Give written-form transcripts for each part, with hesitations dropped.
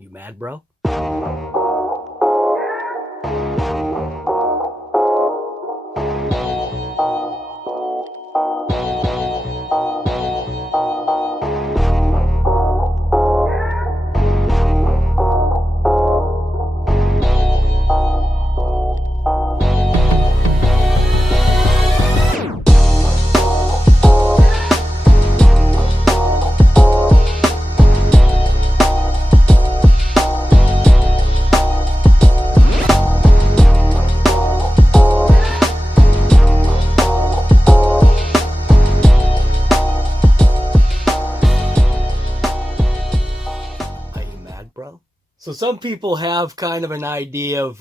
You mad, bro? So some people have kind of an idea of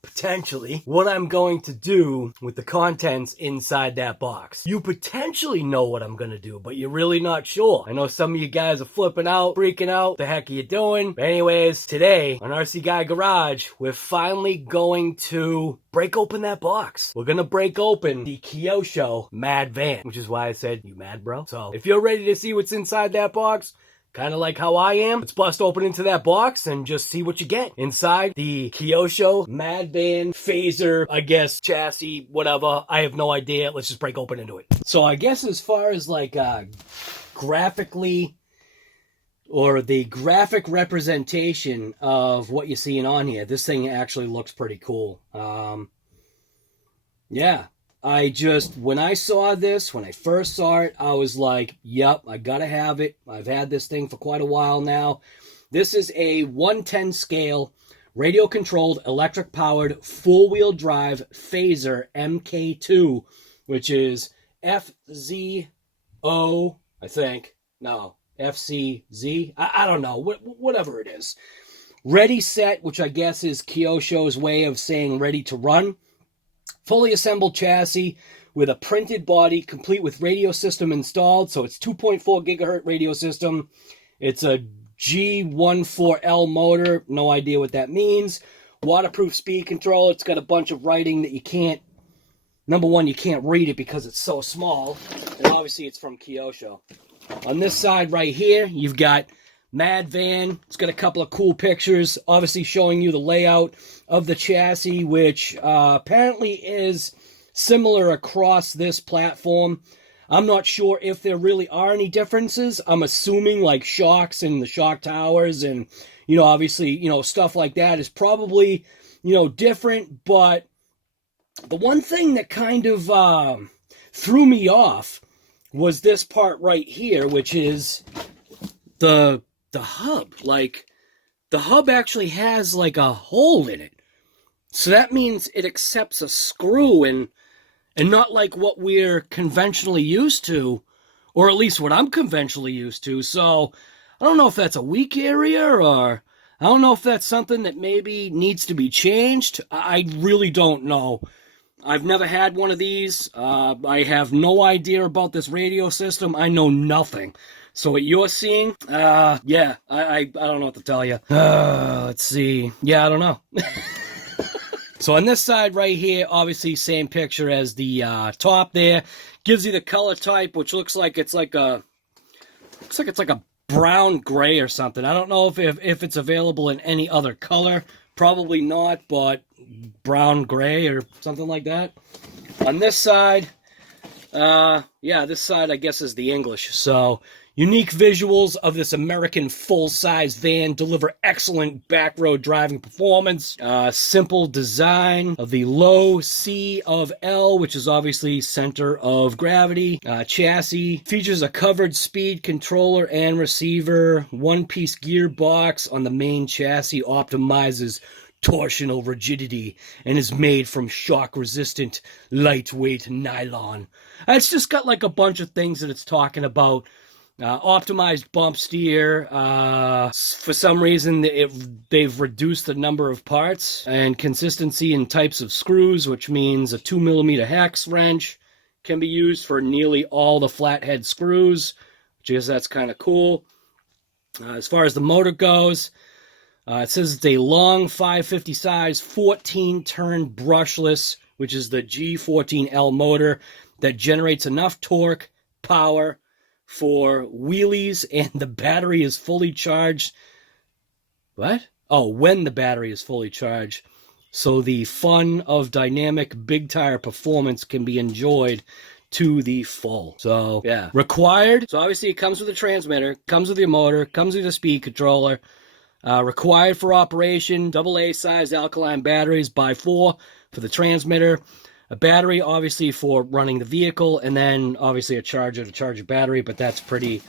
potentially what I'm going to do with the contents inside that box. You potentially know what I'm going to do, but you're really not sure. I know some of you guys are flipping out, freaking out. The heck are you doing? But anyways, today on RC Guy Garage, we're finally going to break open that box. We're going to break open the Kyosho Mad Van, which is why I said, you mad, bro? So if you're ready to see what's inside that box, kind of like how I am, let's bust open into that box and just see what you get inside the Kyosho Mad Van phaser, I guess, chassis, whatever. I have no idea. Let's just break open into it. So I guess as far as like graphically, or the graphic representation of what you're seeing on here, this thing actually looks pretty cool. Yeah. When I saw this, when I first saw it, I was like, yep, I gotta have it. I've had this thing for quite a while now. This is a 1/10 scale, radio-controlled, electric-powered, four-wheel drive phaser MK2, which is FZO, I think. No, FCZ. I don't know, whatever it is. Ready Set, which I guess is Kyosho's way of saying ready to run. Fully assembled chassis with a printed body, complete with radio system installed. So it's 2.4 gigahertz radio system. It's a G14L motor. No idea what that means. Waterproof speed control. It's got a bunch of writing that you can't, number one, you can't read it because it's so small. And obviously it's from Kyosho. On this side right here, you've got Mad Van. It's got a couple of cool pictures, obviously showing you the layout of the chassis, which apparently is similar across this platform. I'm not sure if there really are any differences. I'm assuming like shocks and the shock towers and, obviously, stuff like that is probably, different. But the one thing that kind of threw me off was this part right here, which is the hub. Like, the hub actually has like a hole in it. So that means it accepts a screw and not like what we're conventionally used to, or at least what I'm conventionally used to. So I don't know if that's a weak area, or I don't know if that's something that maybe needs to be changed. I really don't know. I've never had one of these. I have no idea about this radio system. I know nothing. So what you're seeing, yeah, I don't know what to tell you. Let's see. Yeah, I don't know. So on this side right here, obviously same picture as the top there. Gives you the color type, which looks like it's like a brown gray or something. I don't know if it's available in any other color. Probably not, but brown gray or something like that. On this side, yeah, this side I guess is the English. So unique visuals of this American full-size van deliver excellent back road driving performance. Simple design of the low C of L, which is obviously center of gravity. Chassis features a covered speed controller and receiver. One-piece gearbox on the main chassis optimizes torsional rigidity and is made from shock-resistant, lightweight nylon. It's just got like a bunch of things that it's talking about. Optimized bump steer. For some reason, they've reduced the number of parts and consistency in types of screws, which means a 2mm hex wrench can be used for nearly all the flathead screws, which I guess that's kind of cool. As far as the motor goes, it says it's a long 550 size, 14-turn brushless, which is the G14L motor that generates enough torque, power, for wheelies, and the battery is fully charged. What? Oh, when the battery is fully charged. So the fun of dynamic big tire performance can be enjoyed to the full. So, yeah. Required. So, obviously, it comes with a transmitter, comes with your motor, comes with a speed controller. Required for operation, AA size alkaline batteries by 4 for the transmitter. A battery, obviously, for running the vehicle. And then, obviously, a charger to charge your battery. But that's pretty,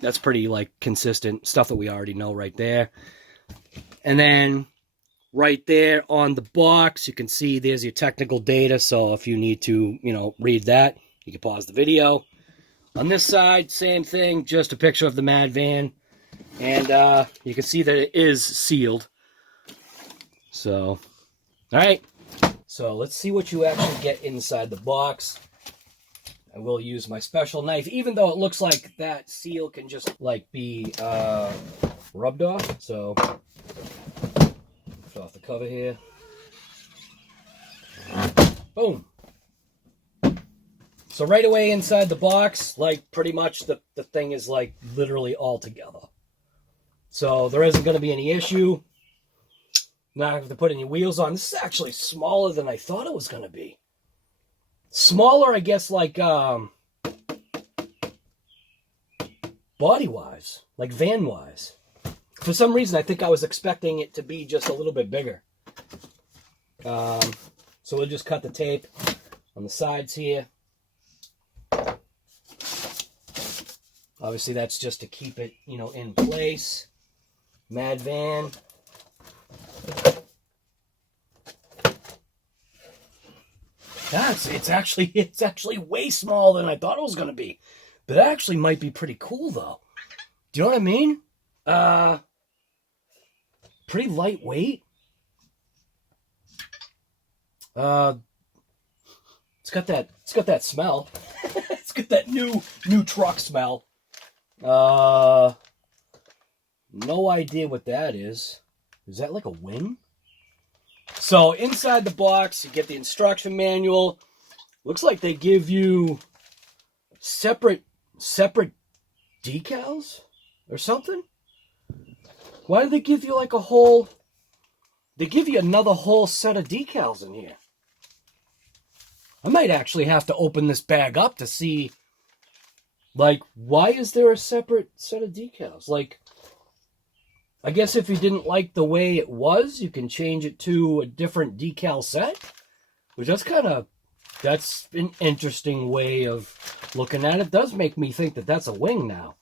like, consistent stuff that we already know right there. And then right there on the box, you can see there's your technical data. So if you need to, read that, you can pause the video. On this side, same thing, just a picture of the Mad Van. And you can see that it is sealed. So, all right. So let's see what you actually get inside the box. I will use my special knife, even though it looks like that seal can just like be rubbed off. So off the cover here. Boom. So right away inside the box, like pretty much the thing is like literally all together. So there isn't going to be any issue. Not have to put any wheels on. This is actually smaller than I thought it was going to be. Smaller, I guess, like body-wise, like van-wise. For some reason, I think I was expecting it to be just a little bit bigger. So we'll just cut the tape on the sides here. Obviously, that's just to keep it, in place. Mad Van. It's actually way smaller than I thought it was going to be. But that actually might be pretty cool, though. Do you know what I mean? Pretty lightweight. It's got that smell. It's got that new truck smell. No idea what that is. Is that like a wing? So inside the box, you get the instruction manual. Looks like they give you separate decals or something. Why do they give you like a whole... They give you another whole set of decals in here. I might actually have to open this bag up to see, like, why is there a separate set of decals? Like, I guess if you didn't like the way it was, you can change it to a different decal set. Which that's an interesting way of looking at it. It does make me think that that's a wing now.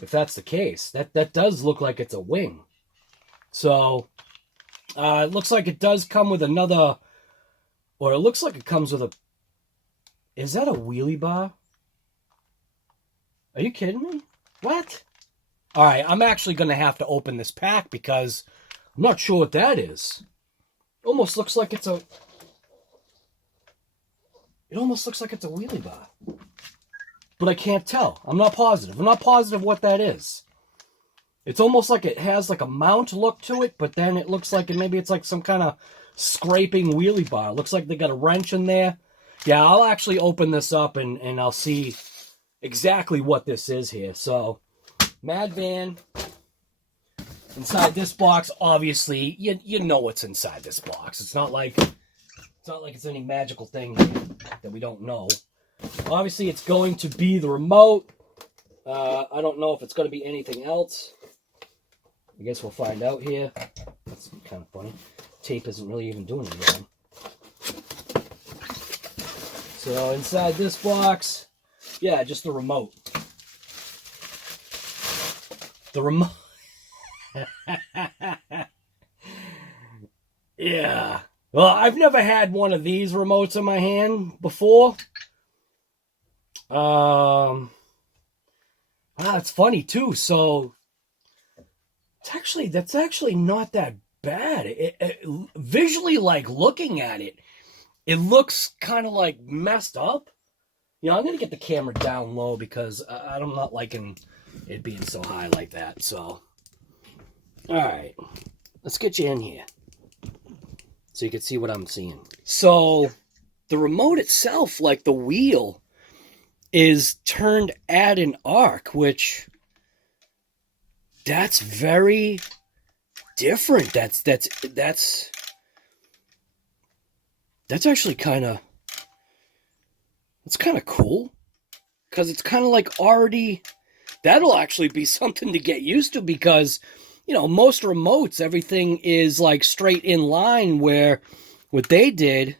If that's the case. That does look like it's a wing. So, it looks like it does come with another... Or it looks like it comes with a... Is that a wheelie bar? Are you kidding me? What? Alright, I'm actually going to have to open this pack because I'm not sure what that is. Almost looks like it's a... It almost looks like it's a wheelie bar. But I can't tell. I'm not positive. I'm not positive what that is. It's almost like it has like a mount look to it, but then it looks like maybe it's like some kind of scraping wheelie bar. It looks like they got a wrench in there. Yeah, I'll actually open this up and I'll see exactly what this is here. So, Mad Van. Inside this box, obviously, you know what's inside this box. It's not like it's any magical thing that we don't know. Obviously, it's going to be the remote. I don't know if it's going to be anything else. I guess we'll find out here. That's kind of funny. Tape isn't really even doing anything. So inside this box, yeah, just the remote. The remote. Yeah. Well, I've never had one of these remotes in my hand before. It's funny too. So that's actually not that bad. It visually, like looking at it, it looks kind of like messed up. I'm gonna get the camera down low because I'm not liking it being so high like that. So, all right, let's get you in here so you can see what I'm seeing. So the remote itself, like the wheel, is turned at an arc, which that's very different. That's actually kind of, it's kind of cool, because it's kind of like already, that'll actually be something to get used to, because, you know, most remotes, everything is like straight in line, where what they did,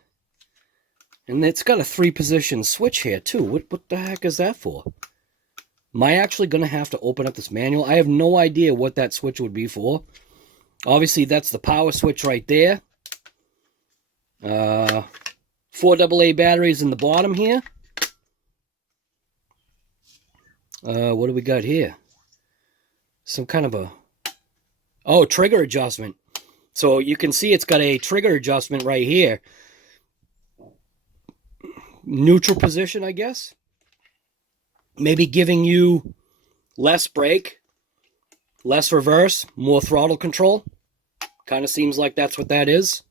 and it's got a 3-position switch here too. What the heck is that for? Am I actually going to have to open up this manual? I have no idea what that switch would be for. Obviously, that's the power switch right there. 4 AA batteries in the bottom here. What do we got here? Some kind of a... Oh, trigger adjustment. So you can see it's got a trigger adjustment right here. Neutral position, I guess. Maybe giving you less brake, less reverse, more throttle control. Kind of seems like that's what that is.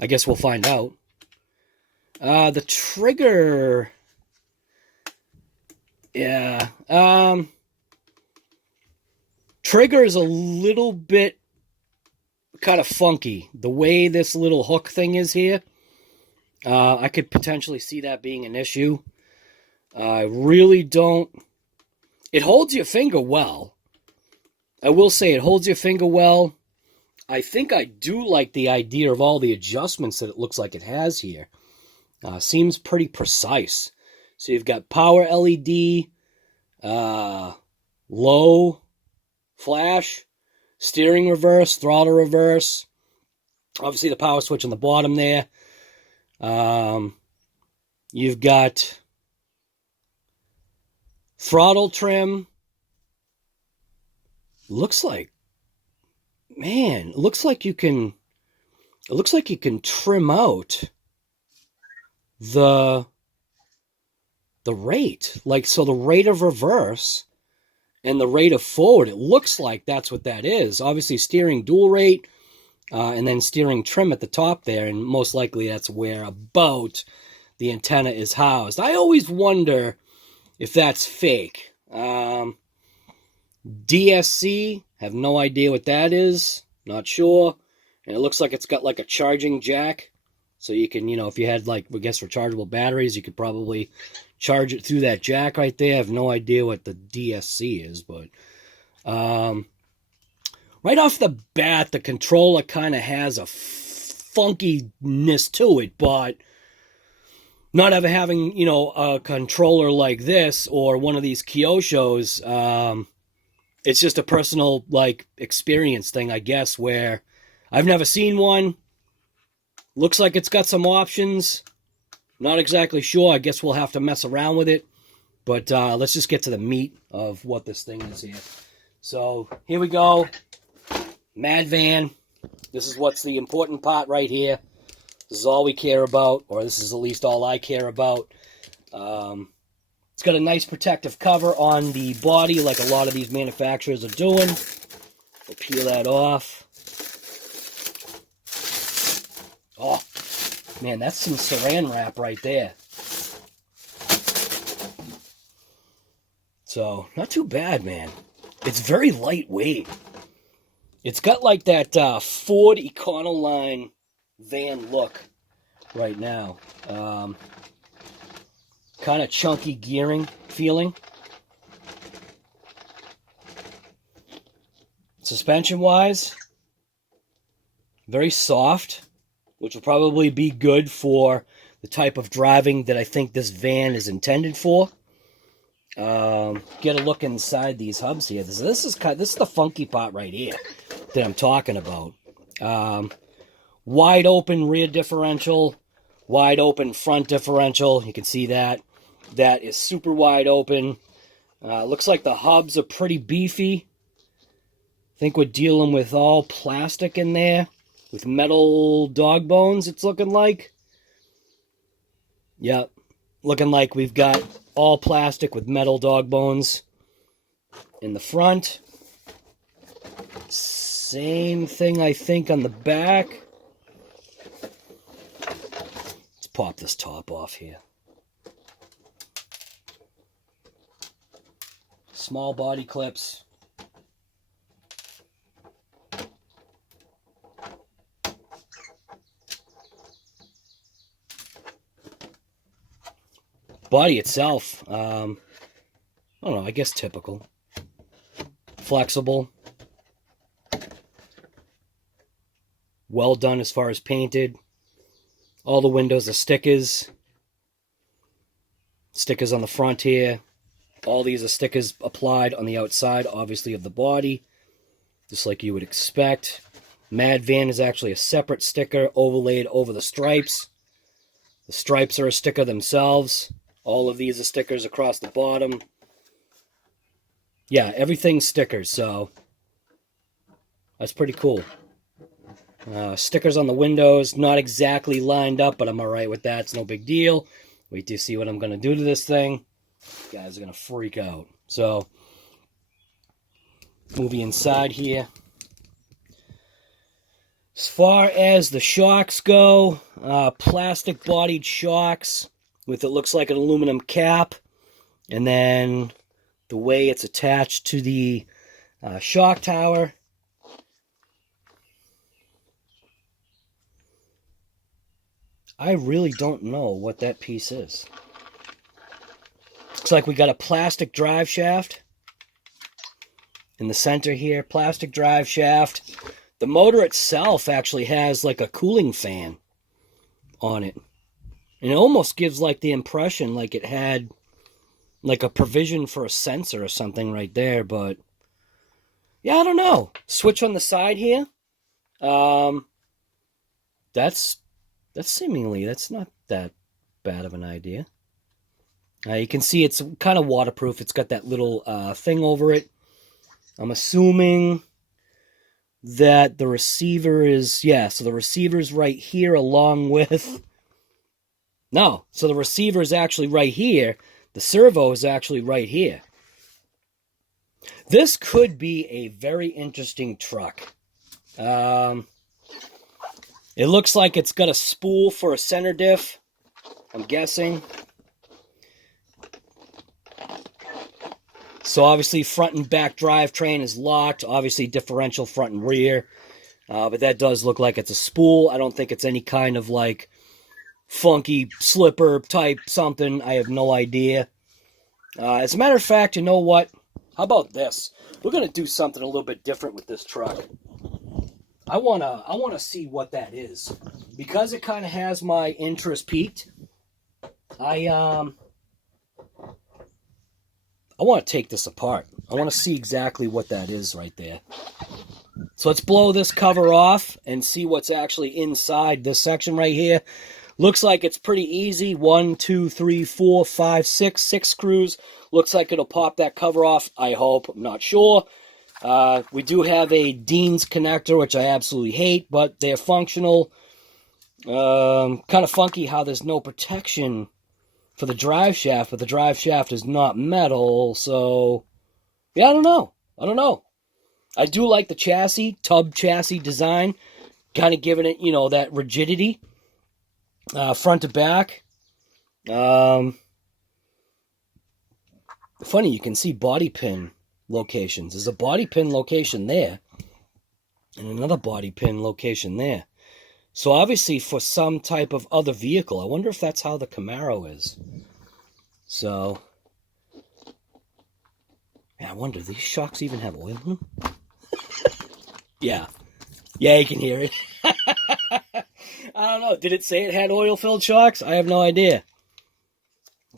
I guess we'll find out. The trigger... Yeah. Trigger is a little bit kind of funky. The way this little hook thing is here, I could potentially see that being an issue. I really don't... It holds your finger well. I will say it holds your finger well. I think I do like the idea of all the adjustments that it looks like it has here. Seems pretty precise. So you've got power LED, low, flash, steering reverse, throttle reverse. Obviously the power switch on the bottom there. You've got throttle trim. Looks like, man, it looks like you can trim out the rate. Like, so the rate of reverse and the rate of forward, it looks like that's what that is. Obviously steering dual rate, and then steering trim at the top there, and most likely that's where about the antenna is housed. I always wonder if that's fake. DSC, have no idea what that is. Not sure. And it looks like it's got like a charging jack. So you can, you know, if you had like, I guess, rechargeable batteries, you could probably charge it through that jack right there. I have no idea what the DSC is, but right off the bat, the controller kind of has a funkiness to it, but not ever having, you know, a controller like this or one of these Kyoshos, it's just a personal, like, experience thing, I guess, where I've never seen one. Looks like it's got some options. Not exactly sure. I guess we'll have to mess around with it. But let's just get to the meat of what this thing is here. So here we go. Mad Van. This is what's the important part right here. This is all we care about, or this is at least all I care about. It's got a nice protective cover on the body, like a lot of these manufacturers are doing. We'll peel that off. Oh, man, that's some saran wrap right there. So, not too bad, man. It's very lightweight. It's got like that Ford Econoline van look right now. Kind of chunky gearing feeling. Suspension-wise, very soft, which will probably be good for the type of driving that I think this van is intended for. Get a look inside these hubs here. This is the funky part right here that I'm talking about. Wide open rear differential, wide open front differential. You can see that. That is super wide open. Looks like the hubs are pretty beefy. I think we're dealing with all plastic in there with metal dog bones, it's looking like. Yep. Looking like we've got all plastic with metal dog bones in the front. Same thing, I think, on the back. Let's pop this top off here. Small body clips. Body itself, I don't know, I guess typical. Flexible. Well done as far as painted. All the windows are stickers. Stickers on the front here. All these are stickers applied on the outside, obviously, of the body. Just like you would expect. Mad Van is actually a separate sticker overlaid over the stripes. The stripes are a sticker themselves. All of these are stickers across the bottom. Yeah, everything's stickers, so that's pretty cool. Stickers on the windows, not exactly lined up, but I'm alright with that. It's no big deal. Wait till you see what I'm going to do to this thing. You guys are going to freak out. So, moving inside here. As far as the shocks go, plastic-bodied shocks with it looks like an aluminum cap. And then the way it's attached to the shock tower. I really don't know what that piece is. Looks like we got a plastic drive shaft in the center here. Plastic drive shaft. The motor itself actually has like a cooling fan on it. And it almost gives like the impression like it had like a provision for a sensor or something right there. But yeah, I don't know. Switch on the side here. That's not that bad of an idea. You can see it's kind of waterproof. It's got that little thing over it. I'm assuming that the receiver is, yeah, so the receiver's right here along with, no, so the receiver is actually right here. The servo is actually right here. This could be a very interesting truck. It looks like it's got a spool for a center diff, I'm guessing. So obviously front and back drivetrain is locked. Obviously differential front and rear. But that does look like it's a spool. I don't think it's any kind of like funky slipper type something. I have no idea. As a matter of fact, you know what? How about this? We're going to do something a little bit different with this truck. I wanna see what that is. Because it kind of has my interest peaked. I want to take this apart. I want to see exactly what that is right there. So let's blow this cover off and see what's actually inside this section right here. Looks like it's pretty easy. 1, 2, 3, 4, 5, 6. 6 screws. Looks like it'll pop that cover off. I hope. I'm not sure. We do have a Dean's connector, which I absolutely hate, but they're functional. Kind of funky how there's no protection for the drive shaft, but the drive shaft is not metal, so yeah, I don't know. I do like the chassis, tub chassis design, kind of giving it, you know, that rigidity, front to back. Funny, you can see body pin locations. There's a body pin location there, and another body pin location there. So obviously for some type of other vehicle. I wonder if that's how the Camaro is. So, yeah, I wonder, do these shocks even have oil in them? Yeah. Yeah, you can hear it. I don't know. Did it say it had oil-filled shocks? I have no idea.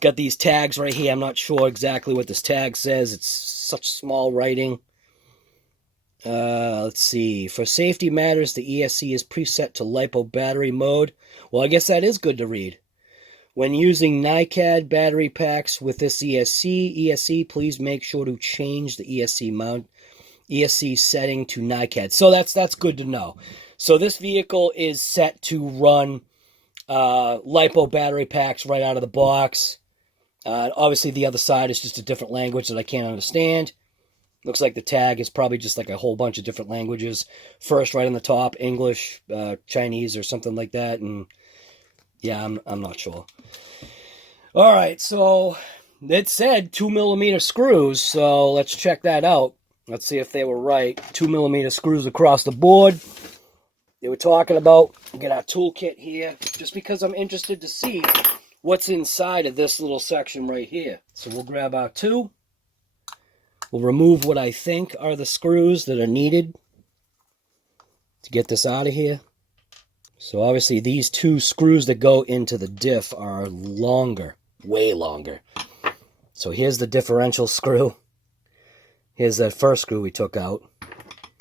Got these tags right here. I'm not sure exactly what this tag says. It's such small writing. Let's see. For safety matters, the ESC is preset to LiPo battery mode. Well, I guess that is good to read. When using NiCad battery packs with this ESC, please make sure to change the ESC setting to NiCad. So that's good to know. So this vehicle is set to run LiPo battery packs right out of the box. Obviously, the other side is just a different language that I can't understand. Looks like the tag is probably just like a whole bunch of different languages. First, right on the top, English, Chinese, or something like that. And yeah, I'm not sure. All right, so it said 2mm screws. So let's check that out. Let's see if they were right. 2mm screws across the board. They were talking about, we get our toolkit here, just because I'm interested to see what's inside of this little section right here. So we'll grab our two. We'll remove what I think are the screws that are needed to get this out of here. So obviously these two screws that go into the diff are longer, way longer. So here's the differential screw. Here's that first screw we took out.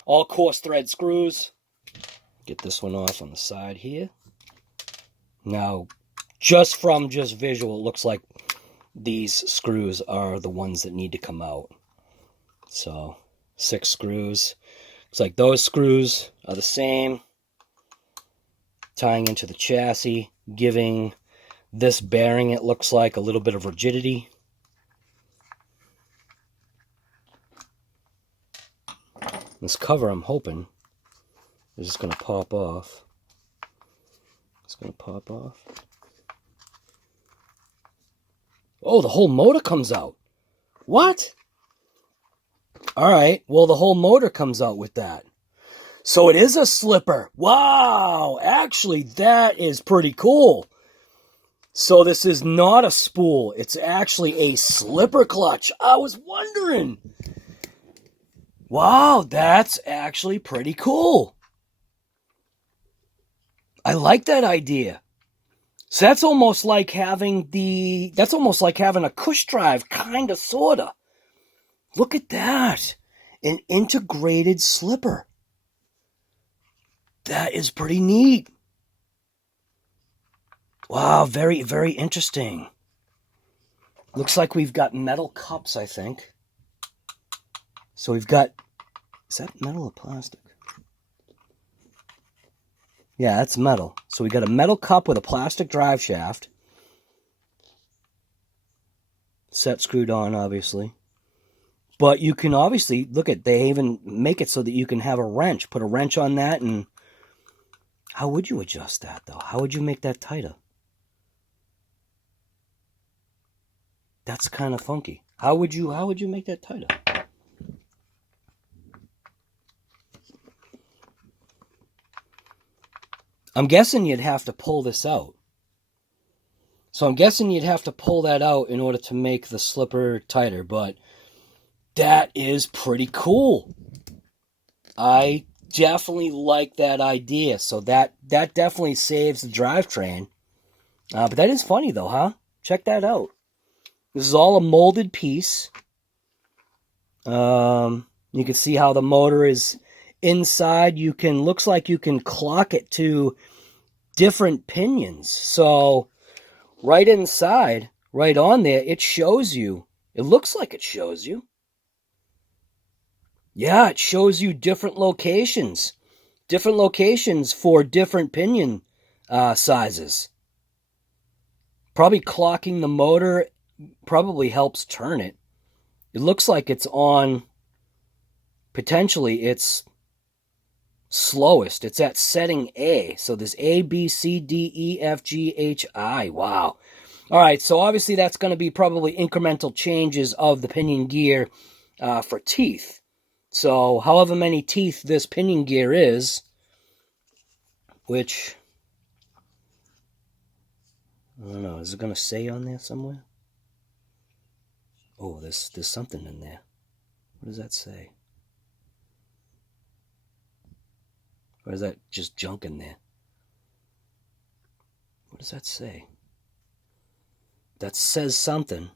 All coarse thread screws. Get this one off on the side here. Now, just from visual, it looks like these screws are the ones that need to come out. So, 6 screws. Looks like those screws are the same. Tying into the chassis, giving this bearing, it looks like, a little bit of rigidity. This cover, I'm hoping, is just going to pop off. It's going to pop off. Oh, the whole motor comes out. What? All right, well, the whole motor comes out with that. So it is a slipper. Wow, actually, that is pretty cool. So this is not a spool. It's actually a slipper clutch. I was wondering. Wow, that's actually pretty cool. I like that idea. So that's almost like having a cush drive, kind of, sort of. Look at that. An integrated slipper. That is pretty neat. Wow, very, very interesting. Looks like we've got metal cups, I think. So we've got, is that metal or plastic? Yeah, that's metal. So we got a metal cup with a plastic drive shaft. Set screwed on, obviously. But you can obviously, look at, they even make it so that you can have a wrench. Put a wrench on that, and how would you adjust that, though? How would you make that tighter? That's kind of funky. How would you make that tighter? I'm guessing you'd have to pull this out. So I'm guessing you'd have to pull that out in order to make the slipper tighter, but that is pretty cool. I definitely like that idea. So that definitely saves the drivetrain. But that is funny though, huh? Check that out. This is all a molded piece. You can see how the motor is inside. Looks like you can clock it to different pinions. So right inside, right on there, it shows you. It looks like it shows you. Yeah, it shows you different locations. Different locations for different pinion sizes. Probably clocking the motor probably helps turn it. It looks like it's on, potentially it's slowest. It's at setting A. So there's A, B, C, D, E, F, G, H, I. Wow. All right, so obviously that's going to be probably incremental changes of the pinion gear for teeth. So however many teeth this pinion gear is, which, I don't know, is it going to say on there somewhere? Oh, there's something in there. What does that say? Or is that just junk in there? What does that say? That says something.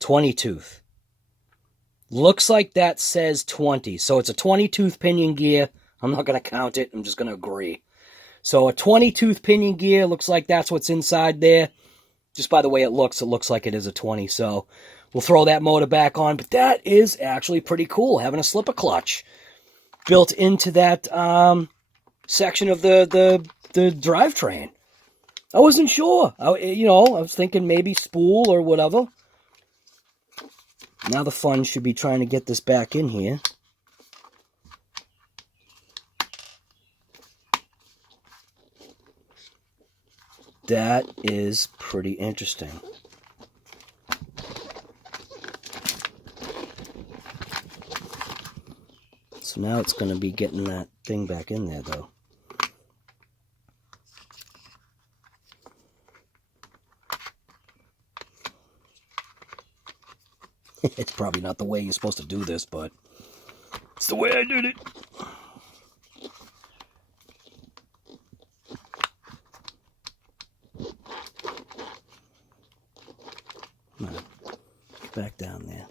20 tooth. Looks like that says 20. So it's a 20 tooth pinion gear. I'm not going to count it. I'm just going to agree. So a 20 tooth pinion gear. Looks like that's what's inside there. Just by the way it looks like it is a 20. So we'll throw that motor back on. But that is actually pretty cool, having a slipper clutch built into that section of the drivetrain. I wasn't sure. I was thinking maybe spool or whatever. Now the fun should be trying to get this back in here. That is pretty interesting. So now it's going to be getting that thing back in there, though. It's probably not the way you're supposed to do this, but it's the way I did it. Come on. Get back down there.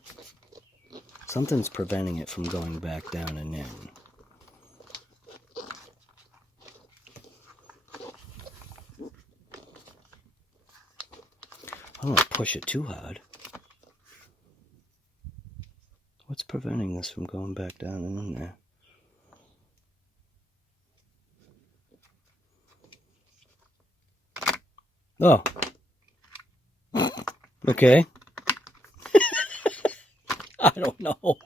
Something's preventing it from going back down and in. I don't want to push it too hard. What's preventing this from going back down and in there? Oh. Okay. I don't know.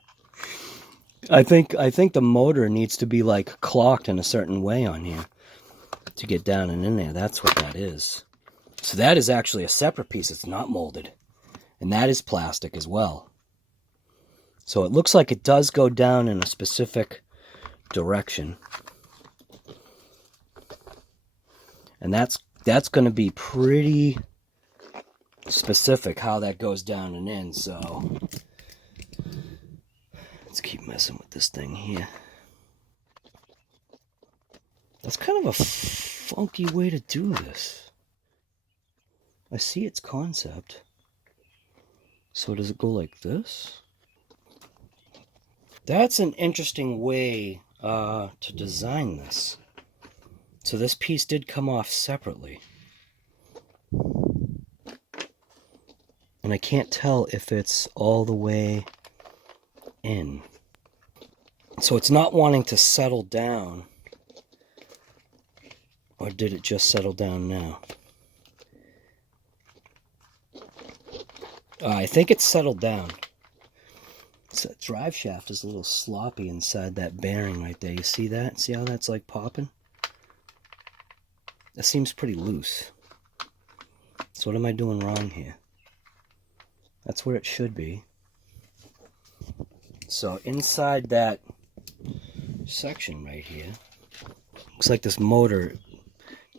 I think the motor needs to be like clocked in a certain way on here to get down and in there. That's what that is. So that is actually a separate piece. It's not molded. And that is plastic as well. So it looks like it does go down in a specific direction. And that's going to be pretty specific how that goes down and in. So let's keep messing with this thing here. That's kind of a funky way to do this. I see its concept. So does it go like this? That's an interesting way to design this. So this piece did come off separately. And I can't tell if it's all the way in. So it's not wanting to settle down. Or did it just settle down now? I think it's settled down. So that drive shaft is a little sloppy inside that bearing right there. You see that? See how that's like popping? That seems pretty loose. So what am I doing wrong here? That's where it should be. So inside that section right here, looks like this motor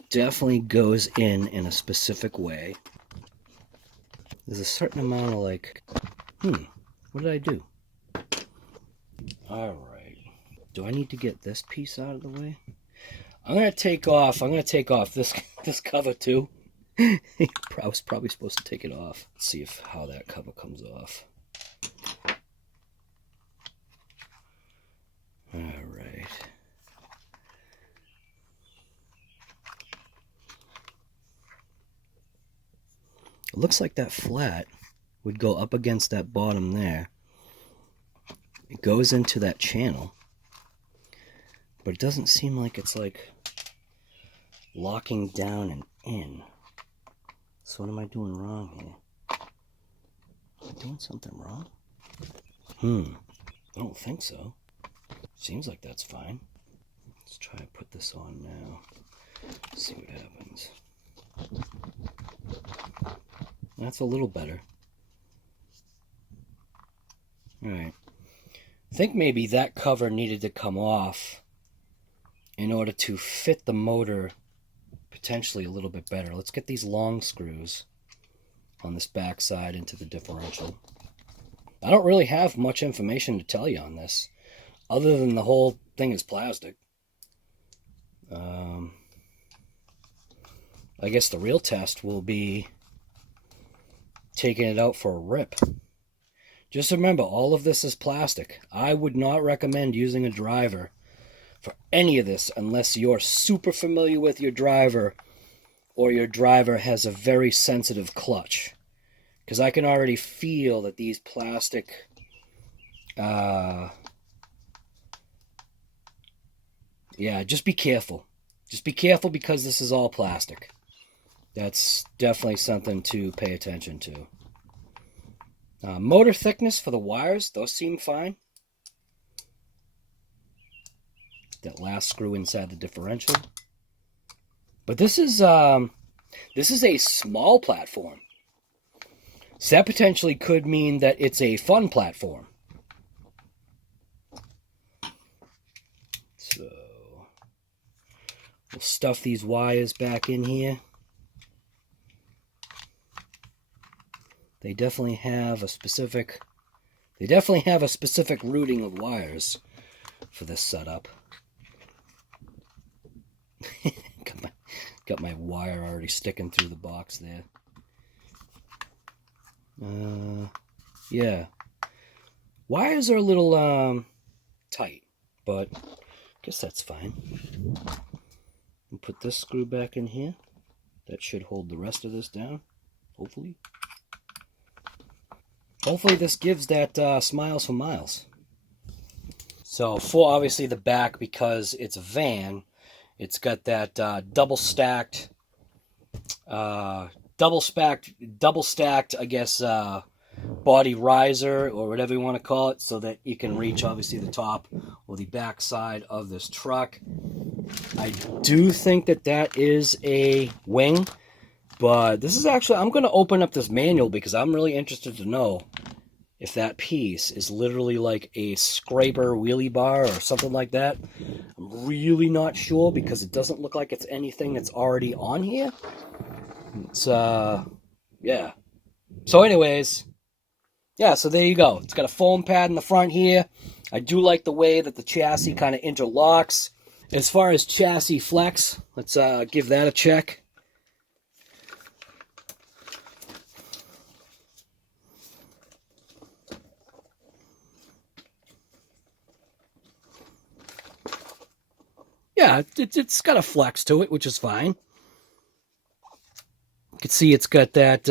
definitely goes in a specific way. There's a certain amount of like, what did I do? Alright. Do I need to get this piece out of the way? I'm gonna take off this cover too. I was probably supposed to take it off. Let's see how that cover comes off. Alright. It looks like that flat would go up against that bottom there. It goes into that channel. But it doesn't seem like it's like locking down and in. So what am I doing wrong here? Am I doing something wrong? I don't think so. Seems like that's fine. Let's try to put this on now. See what happens. That's a little better. Alright. I think maybe that cover needed to come off in order to fit the motor potentially a little bit better. Let's get these long screws on this back side into the differential. I don't really have much information to tell you on this, other than the whole thing is plastic. I guess the real test will be taking it out for a rip. Just remember, all of this is plastic. I would not recommend using a driver for any of this unless you're super familiar with your driver or your driver has a very sensitive clutch. Because I can already feel that these plastic yeah, just be careful. Just be careful because this is all plastic. That's definitely something to pay attention to. Motor thickness for the wires, those seem fine. That last screw inside the differential. But this is a small platform. So that potentially could mean that it's a fun platform. So we'll stuff these wires back in here. They definitely have a specific They definitely have a specific routing of wires for this setup. got my wire already sticking through the box there. Yeah. Wires are a little tight, but I guess that's fine. And put this screw back in here. That should hold the rest of this down, hopefully. Hopefully this gives that smiles for miles. So for obviously the back, because it's a van, it's got that double stacked, I guess, body riser or whatever you want to call it, so that you can reach obviously the top or the back side of this truck. I do think that that is a wing, but this is actually, I'm going to open up this manual because I'm really interested to know if that piece is literally like a scraper wheelie bar or something like that. I'm really not sure because it doesn't look like it's anything that's already on here. It's, yeah. So anyways, yeah, so there you go. It's got a foam pad in the front here. I do like the way that the chassis kind of interlocks. As far as chassis flex, let's give that a check. Yeah, it's got a flex to it, which is fine. You can see it's got that,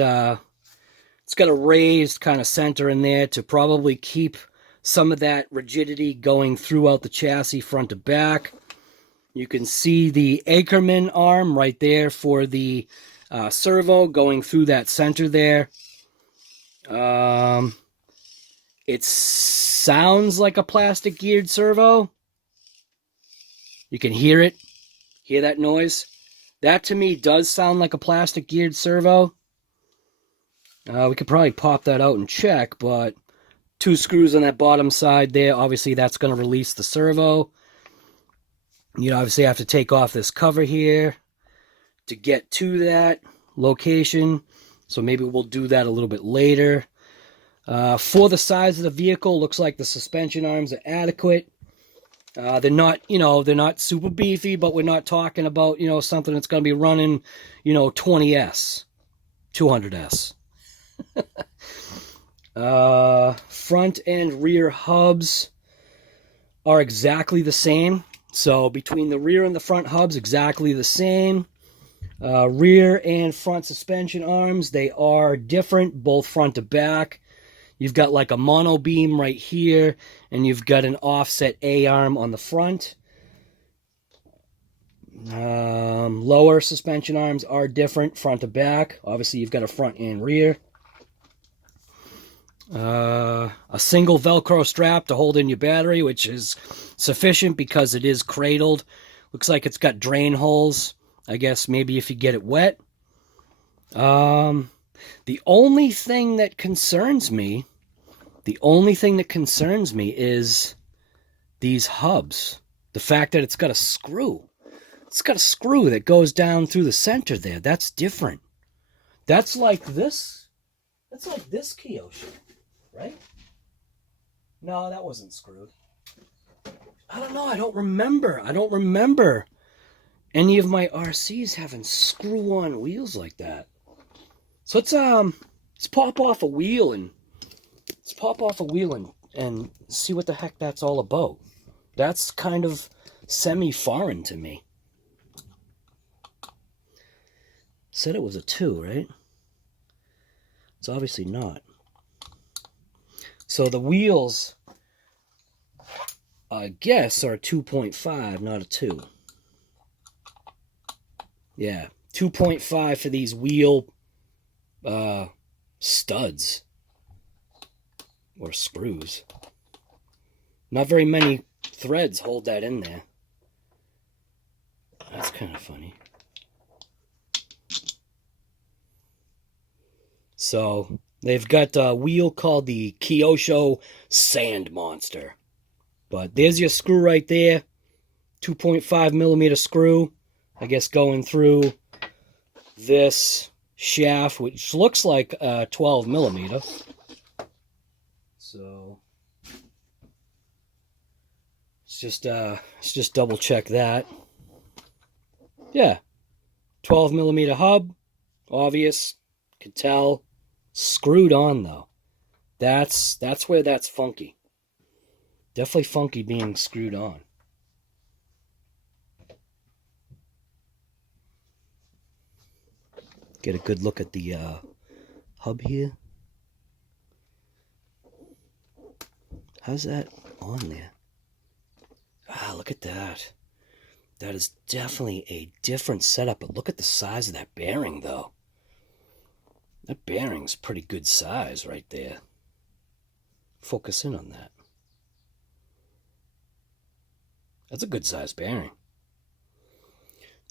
it's got a raised kind of center in there to probably keep some of that rigidity going throughout the chassis front to back. You can see the ARRMA arm right there for the servo going through that center there. It sounds like a plastic geared servo. You can hear it. Hear that noise? That to me does sound like a plastic geared servo. We could probably pop that out and check, but 2 screws on that bottom side there. Obviously, that's going to release the servo. You obviously have to take off this cover here to get to that location. So maybe we'll do that a little bit later. For the size of the vehicle, looks like the suspension arms are adequate. They're not, they're not super beefy, but we're not talking about, something that's going to be running, 20S, 200S. Front and rear hubs are exactly the same. So between the rear and the front hubs, exactly the same. Rear and front suspension arms, they are different, both front to back. You've got like a mono beam right here, and you've got an offset A-arm on the front. Lower suspension arms are different, front to back. Obviously, you've got a front and rear. A single Velcro strap to hold in your battery, which is sufficient because it is cradled. Looks like it's got drain holes, I guess maybe if you get it wet. The only thing that concerns me is these hubs. The fact that it's got a screw. It's got a screw that goes down through the center there. That's different. That's like this. That's like this Kyosho, right? No, that wasn't screwed. I don't know. I don't remember. I don't remember any of my RCs having screw-on wheels like that. So let's pop off a wheel and see what the heck that's all about. That's kind of semi-foreign to me. Said it was a 2, right? It's obviously not. So the wheels, I guess, are 2.5, not a 2. Yeah, 2.5 for these wheel studs or screws. Not very many threads hold that in there. That's kind of funny. So they've got a wheel called the Kyosho Sand Monster. But there's your screw right there. 2.5 millimeter screw. I guess going through this shaft, which looks like 12 millimeter. So let's just double check that. Yeah, 12mm hub, obvious, could tell. Screwed on though. That's where that's funky. Definitely funky being screwed on. Get a good look at the hub here. How's that on there? Ah, look at that. That is definitely a different setup, but look at the size of that bearing, though. That bearing's pretty good size right there. Focus in on that. That's a good size bearing.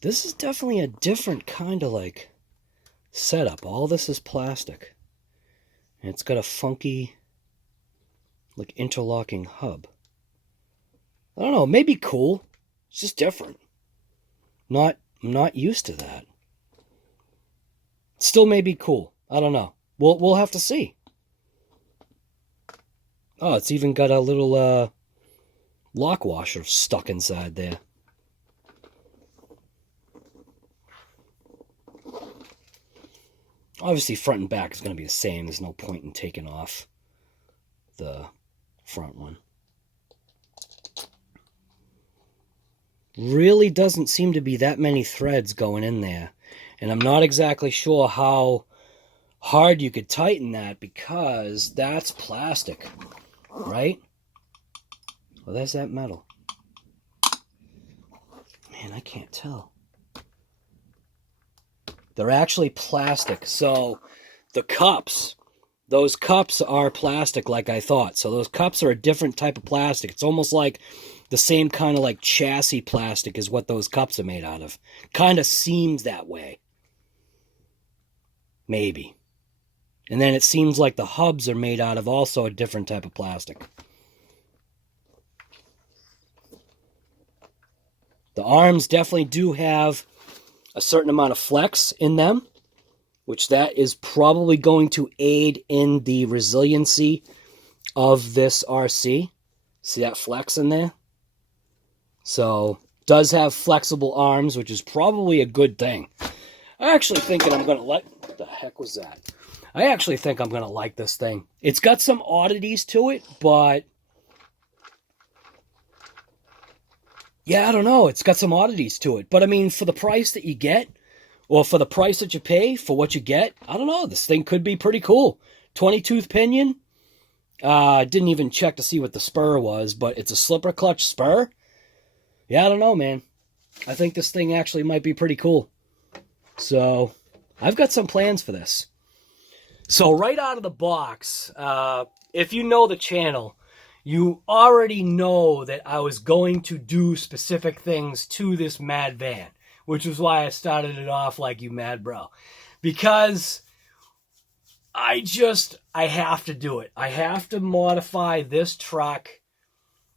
This is definitely a different kind of like setup. All this is plastic. And it's got a funky like interlocking hub. I don't know, maybe cool. It's just different. I'm not used to that. Still may be cool. I don't know. We'll have to see. Oh, it's even got a little lock washer stuck inside there. Obviously, front and back is going to be the same. There's no point in taking off the front one. Really doesn't seem to be that many threads going in there. And I'm not exactly sure how hard you could tighten that because that's plastic, right? Well, there's that metal. Man, I can't tell. They're actually plastic. So the cups, those cups are plastic like I thought. So those cups are a different type of plastic. It's almost like the same kind of like chassis plastic is what those cups are made out of. Kind of seems that way. Maybe. And then it seems like the hubs are made out of also a different type of plastic. The arms definitely do have a certain amount of flex in them, which that is probably going to aid in the resiliency of this RC. See that flex in there? So, does have flexible arms, which is probably a good thing. I actually think that I'm going to like... What the heck was that? I actually think I'm going to like this thing. It's got some oddities to it, but... yeah, I don't know. It's got some oddities to it. But, I mean, for the price that you get, or for the price that you pay for what you get, I don't know. This thing could be pretty cool. 20-tooth pinion. Didn't even check to see what the spur was, but it's a slipper clutch spur. Yeah, I don't know, man. I think this thing actually might be pretty cool. So, I've got some plans for this. So, right out of the box, if you know the channel, you already know that I was going to do specific things to this Mad Van, which was why I started it off like you mad bro. Because I have to do it. I have to modify this truck.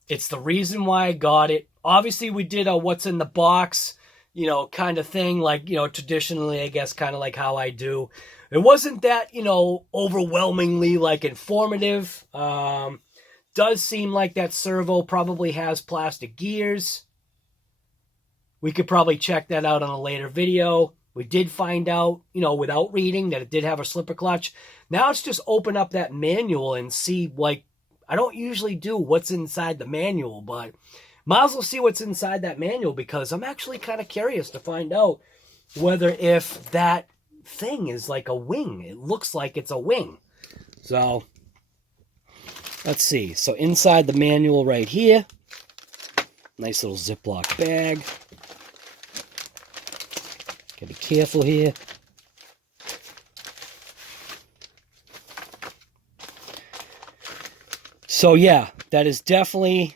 It's the reason why I got it. Obviously, we did a what's in the box, you know, kind of thing. Like, you know, traditionally, I guess, kind of like how I do. It wasn't that, you know, overwhelmingly, like, informative. Does seem like that servo probably has plastic gears. We could probably check that out on a later video. We did find out, you know, without reading that it did have a slipper clutch. Now it's just open up that manual and see, like, I don't usually do what's inside the manual, but might as well see what's inside that manual because I'm actually kind of curious to find out whether if that thing is like a wing. It looks like it's a wing. So, let's see. So inside the manual right here, nice little Ziploc bag. Gotta be careful here. So yeah, that is definitely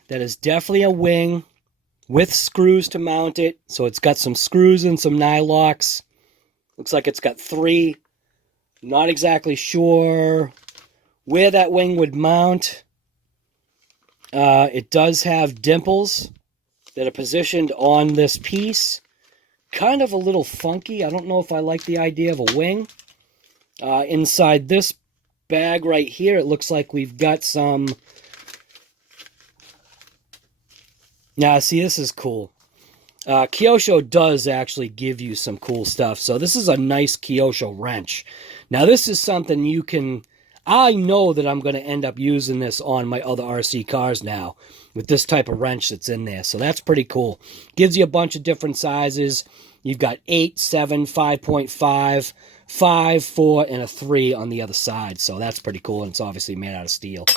a wing with screws to mount it. So it's got some screws and some nylocks. Looks like it's got 3. Not exactly sure where that wing would mount. It does have dimples that are positioned on this piece. Kind of a little funky. I don't know if I like the idea of a wing. Inside this bag right here, it looks like we've got some Now, see, this is cool. Kyosho does actually give you some cool stuff. So this is a nice Kyosho wrench. Now, this is something you can... I know that I'm going to end up using this on my other RC cars now with this type of wrench that's in there. So that's pretty cool. Gives you a bunch of different sizes. You've got 8, 7, 5.5, 5, 4, and a 3 on the other side. So that's pretty cool, and it's obviously made out of steel.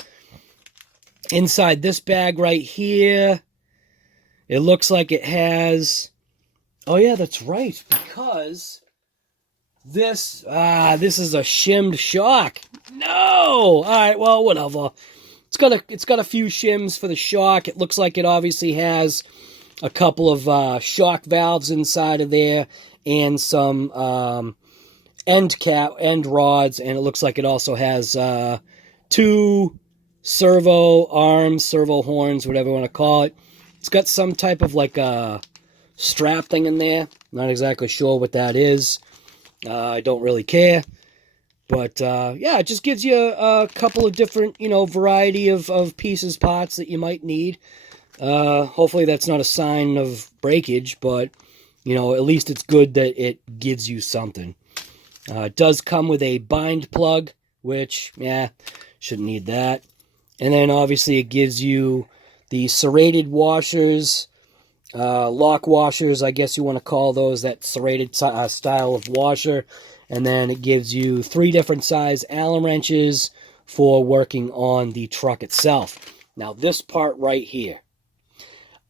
Inside this bag right here, it looks like it has... Oh, yeah, that's right, because this is a shimmed shock. No! All right, well, whatever. It's got a few shims for the shock. It looks like it obviously has a couple of shock valves inside of there and some end rods, and it looks like it also has 2 servo arms, servo horns, whatever you want to call it. It's got some type of like a strap thing in there. Not exactly sure what that is. I don't really care. But, yeah, it just gives you a couple of different, variety of pieces, parts that you might need. Hopefully that's not a sign of breakage, but, at least it's good that it gives you something. It does come with a bind plug, which, yeah, shouldn't need that. And then, obviously, it gives you the serrated washers, lock washers, I guess you want to call those, that serrated style of washer. And then it gives you 3 different size Allen wrenches for working on the truck itself. Now, this part right here,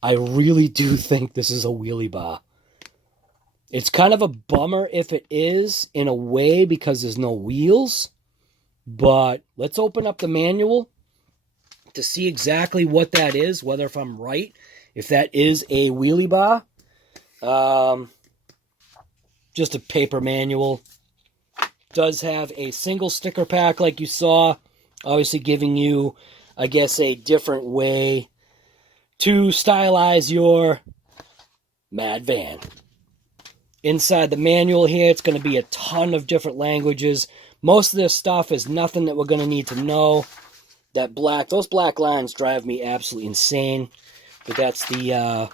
I really do think this is a wheelie bar. It's kind of a bummer if it is, in a way, because there's no wheels. But let's open up the manual to see exactly what that is, whether if I'm right, if that is a wheelie bar. Just a paper manual. Does have a single sticker pack like you saw, obviously giving you, I guess, a different way to stylize your Mad Van. Inside the manual here, it's going to be a ton of different languages. Most of this stuff is nothing that we're going to need to know. Those black lines drive me absolutely insane. But that's the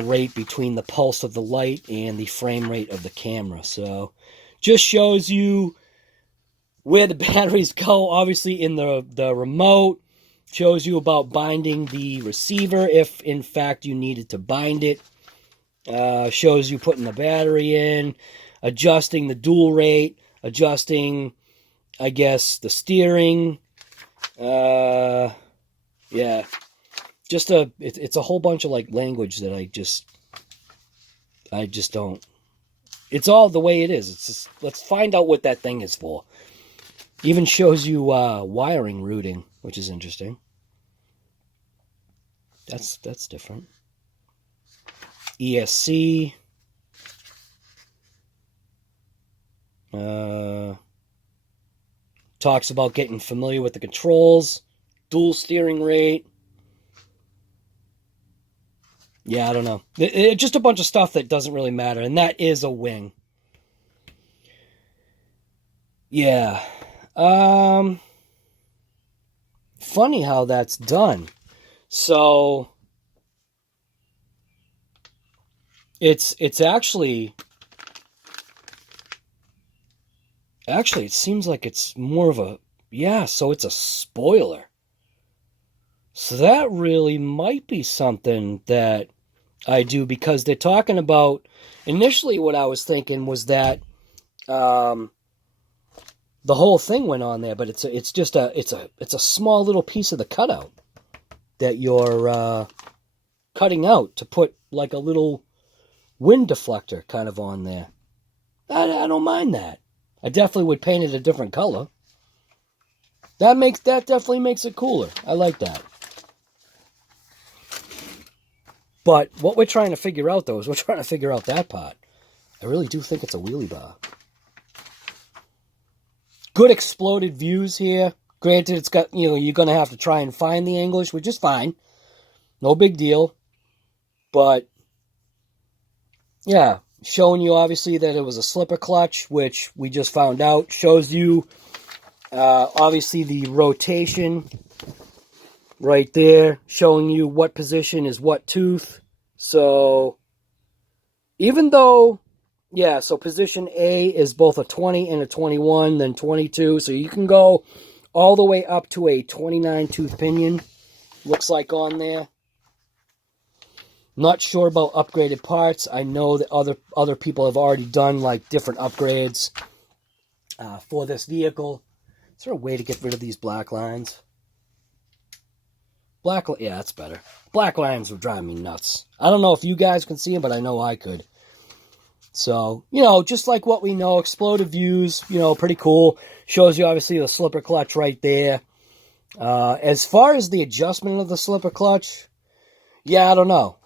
rate between the pulse of the light and the frame rate of the camera. So just shows you where the batteries go, obviously in the remote. Shows you about binding the receiver if, in fact, you needed to bind it. Shows you putting the battery in, adjusting the dual rate, adjusting, I guess, the steering. Yeah. It's a whole bunch of, like, language that I just don't. It's all the way it is. It's just, let's find out what that thing is for. Even shows you wiring routing, which is interesting. That's different. ESC. Talks about getting familiar with the controls. Dual steering rate. Yeah, I don't know. Just a bunch of stuff that doesn't really matter. And that is a wing. Yeah. Funny how that's done. So it's actually it seems like it's more of a, yeah, so it's a spoiler. So that really might be something that I do, because they're talking about, initially what I was thinking was that the whole thing went on there, but it's a small little piece of the cutout that you're cutting out to put like a little wind deflector kind of on there. I don't mind that. I definitely would paint it a different color. That definitely makes it cooler. I like that. But what we're trying to figure out, though, is we're trying to figure out that part. I really do think it's a wheelie bar. Good exploded views here. Granted, it's got, you're going to have to try and find the English, which is fine. No big deal. But, yeah, showing you, obviously, that it was a slipper clutch, which we just found out. Shows you, obviously, the rotation right there, showing you what position is what tooth. So even though, yeah, so position A is both a 20 and a 21, then 22. So you can go all the way up to a 29 tooth pinion, looks like on there. Not sure about upgraded parts. I know that other people have already done like different upgrades for this vehicle. Is there a way to get rid of these black lines? Yeah, that's better. Black lines would drive me nuts. I don't know if you guys can see them, but I know I could. So, you know, just like what we know, exploded views, you know, pretty cool. Shows you obviously the slipper clutch right there. As far as the adjustment of the slipper clutch, yeah, I don't know.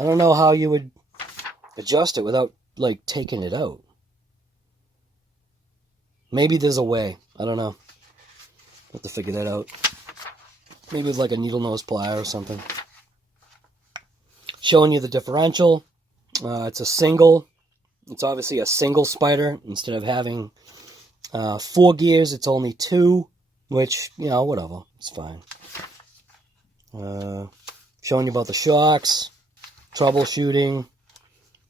I don't know how you would adjust it without, like, taking it out. Maybe there's a way. I don't know. Have to figure that out. Maybe with, like, a needle nose plier or something. Showing you the differential. It's a single. It's obviously a single spider. Instead of having 4 gears, it's only 2. Which, you know, whatever. It's fine. Showing you about the shocks. Troubleshooting,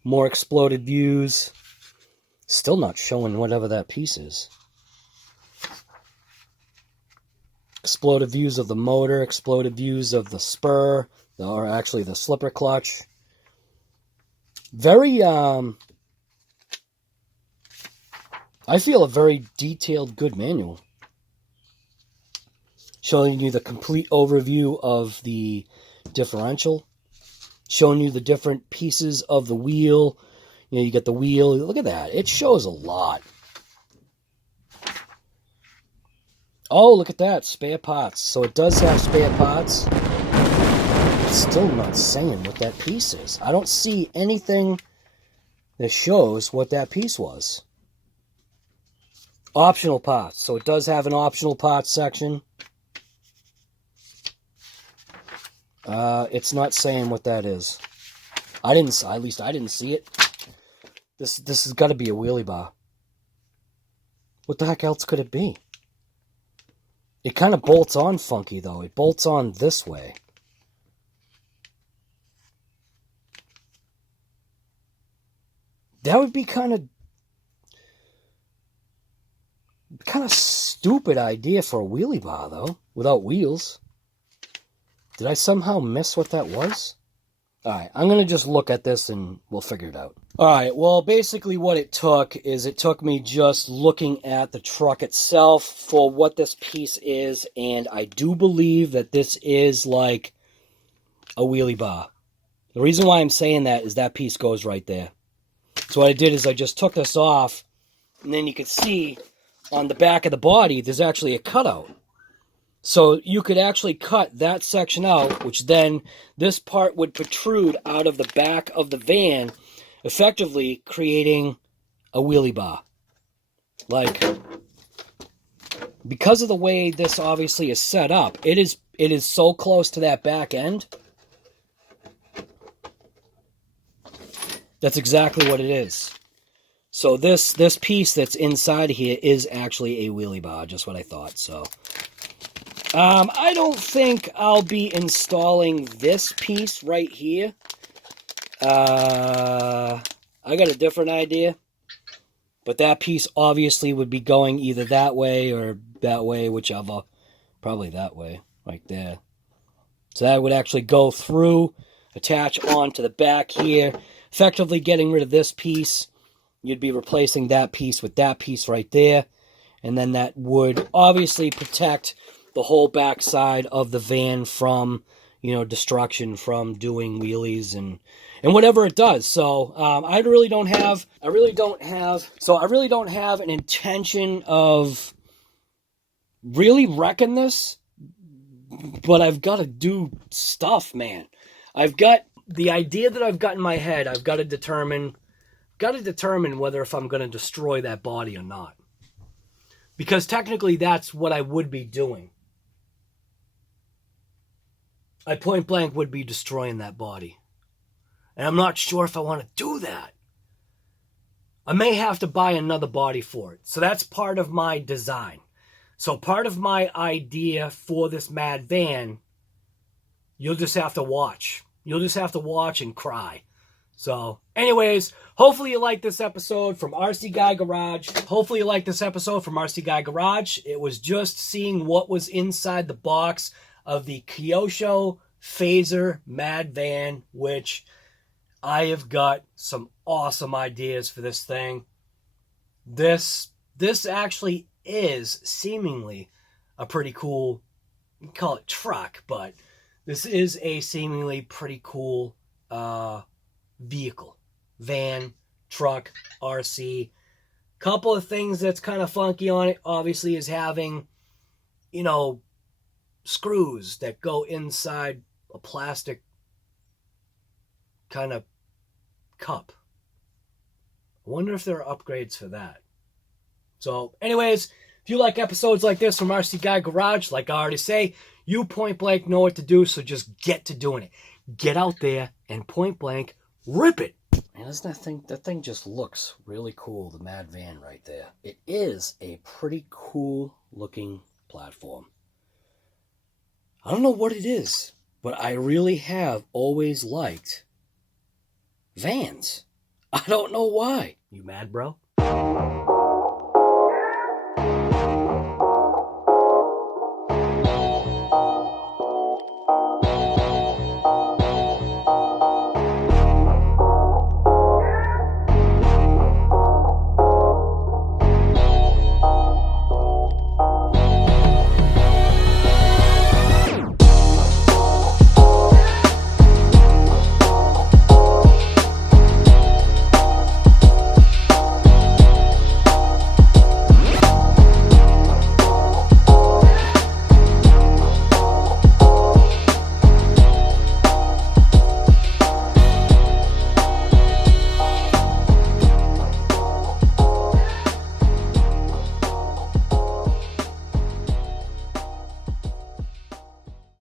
more exploded views. Still not showing whatever that piece is. Exploded views of the motor, exploded views of the spur, or actually the slipper clutch. Very, I feel a very detailed, good manual. Showing you the complete overview of the differential. Showing you the different pieces of the wheel. You know, you get the wheel. Look at that. It shows a lot. Oh, look at that. Spare parts. So it does have spare parts. It's still not saying what that piece is. I don't see anything that shows what that piece was. Optional parts. So it does have an optional parts section. It's not saying what that is. At least I didn't see it. This has got to be a wheelie bar. What the heck else could it be? It kind of bolts on funky, though. It bolts on this way. That would be kind of stupid idea for a wheelie bar, though, without wheels. Did I somehow miss what that was? Alright, I'm going to just look at this and we'll figure it out. Alright, well, basically what it took me just looking at the truck itself for what this piece is, and I do believe that this is like a wheelie bar. The reason why I'm saying that is that piece goes right there. So what I did is I just took this off, and then you can see on the back of the body, there's actually a cutout. So you could actually cut that section out, which then this part would protrude out of the back of the van, effectively creating a wheelie bar. Like, because of the way this obviously is set up, it is so close to that back end. That's exactly what it is. So this piece that's inside here is actually a wheelie bar, just what I thought. So I don't think I'll be installing this piece right here. I got a different idea. But that piece obviously would be going either that way or that way, whichever. Probably that way, right there. So that would actually go through, attach onto the back here, effectively getting rid of this piece. You'd be replacing that piece with that piece right there. And then that would obviously protect the whole back side of the van from, you know, destruction from doing wheelies and whatever it does. So I really don't have an intention of really wrecking this, but I've got to do stuff, man. I've got the idea that I've got in my head. I've got to determine whether if I'm going to destroy that body or not. Because technically that's what I would be doing. I point blank would be destroying that body. And I'm not sure if I want to do that. I may have to buy another body for it. So that's part of my design. So part of my idea for this Mad Van, you'll just have to watch. You'll just have to watch and cry. So anyways, hopefully you like this episode from RC Guy Garage. Hopefully you like this episode from RC Guy Garage. It was just seeing what was inside the box of the Kyosho Phaser Mad Van, which I have got some awesome ideas for this thing. This actually is seemingly a pretty cool, you can call it truck, but this is a seemingly pretty cool vehicle. Van, truck, RC. Couple of things that's kind of funky on it, obviously, is having, you know, screws that go inside a plastic kind of cup. I wonder if there are upgrades for that. So anyways, if you like episodes like this from RC Guy Garage, like I already say, you point blank know what to do, so just get to doing it. Get out there and point blank rip it. Man, doesn't that thing just looks really cool, the Mad Van right there. It is a pretty cool looking platform. I don't know what it is, but I really have always liked vans. I don't know why. You mad, bro?